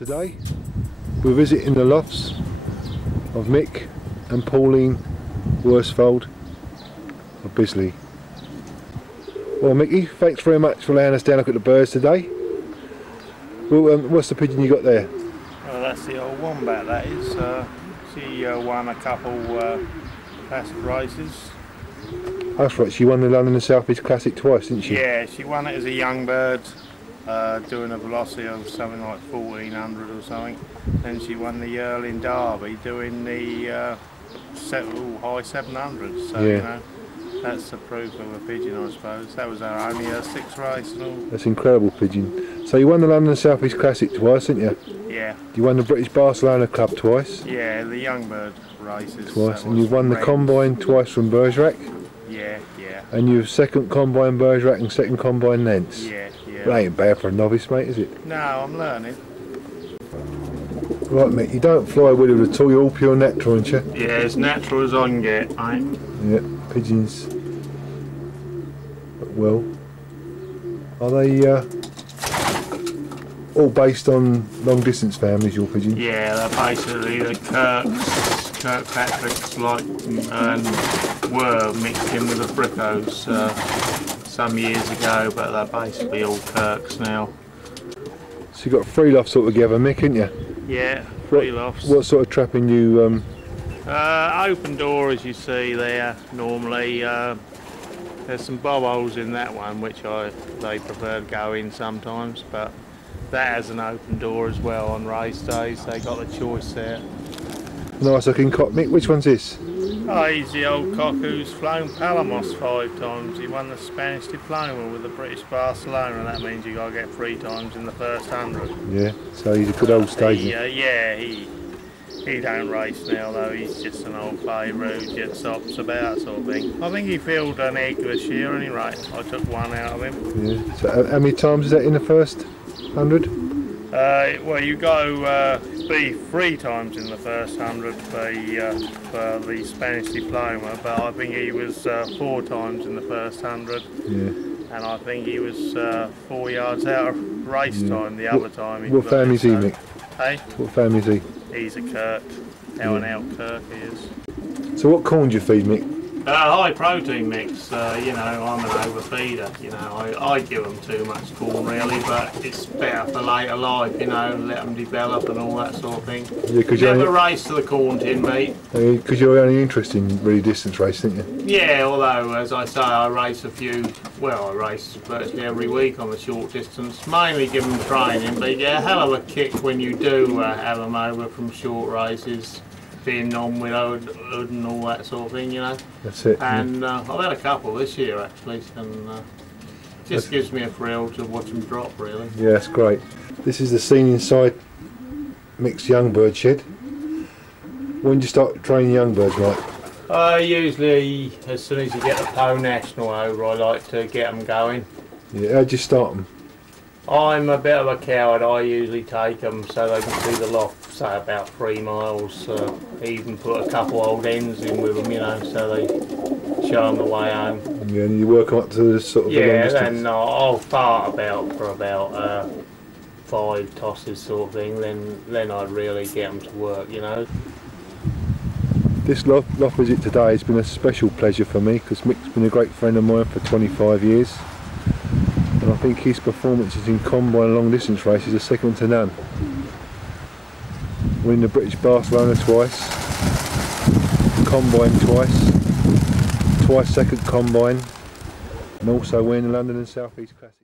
Today we're visiting the lofts of Mick and Pauline Worsfold of Bisley. Well, Mickey, thanks very much for allowing us down to look at the birds today. Well, what's the pigeon you got there? Well, that's the old wombat, that is. She won a couple classic races. That's right, she won the London and South East Classic twice, didn't she? Yeah, she won it as a young bird, doing a velocity of something like 1400 or something. Then she won the Erling Derby, doing the high 700s. So, yeah. You know, that's the proof of a pigeon, I suppose. That was only her sixth race and all. That's incredible pigeon. So you won the London and South East Classic twice, didn't you? Yeah. You won the British Barcelona Club twice. Yeah, the young bird races. Twice, and you've won the Combine twice from Bergerac. Yeah, yeah. And you've second Combine Bergerac and second Combine Nance. Yeah, yeah. That ain't bad for a novice, mate, is it? No, I'm learning. Right, mate, you don't fly with it at all, you're all pure natural, aren't you? Yeah, as natural as I can get, mate. Yeah, pigeons. Well, are they all based on long distance families, your pigeons? Yeah, they're basically the Kirkpatricks, like, and were mixed in with the Brickos some years ago, but they're basically all Kirks now. So you've got three lofts altogether, Mick, haven't you? Yeah, three lofts. What sort of trapping you... open door, as you see there, normally. There's some bob holes in that one, which they prefer to go in sometimes, but that has an open door as well on race days. They got the choice there. Nice looking cock, Mick. Which one's this? Oh, he's the old cock who's flown Palamos 5 times. He won the Spanish Diploma with the British Barcelona, and that means you got to get 3 times in the first 100. Yeah, so he's a good old stager. Yeah, he don't race now though. He's just an old favourite who just hops about, sort of thing. I think he fielded an egg this year anyway. I took one out of him. Yeah. So how many times is that in the first 100? Well, you go be 3 times in the first 100 for the Spanish Diploma, but I think he was 4 times in the first 100. Yeah. And I think he was 4 yards out of race time the other time. What family is he, Mick? Hey? What family is he? He's a Kirk, out and out Kirk he is. So what corn do you feed, Mick? High protein mix, you know, I'm an overfeeder, you know, I give them too much corn really, but it's better for later life, you know, let them develop and all that sort of thing. Yeah, cause never race to the corn tin, mate. Because you're only interested in really distance racing, aren't you? Yeah, although, as I say, I race a few, well, I race virtually every week on the short distance, mainly give them training, but you get a hell of a kick when you do have them over from short races. Being on with hood and all that sort of thing, you know. That's it. And I've had a couple this year actually, and just gives me a thrill to watch them drop, really. Yeah, that's great. This is the scene inside Mick's young bird shed. When do you start training young birds, right? Usually as soon as you get the Po National over, I like to get them going. Yeah, how'd you start them? I'm a bit of a coward. I usually take them so they can see the loft, say about 3 miles. Even put a couple old ends in with them, you know, so they show them the way home. Yeah, and you work them up to the sort of the long distance? Then I'll fart for about 5 tosses sort of thing. Then I'd really get them to work, you know. This loft visit today has been a special pleasure for me because Mick's been a great friend of mine for 25 years. And I think his performances in Combine and long distance races are second to none. Winning the British Barcelona twice, Combine twice second Combine, and also winning the London and South East Classic.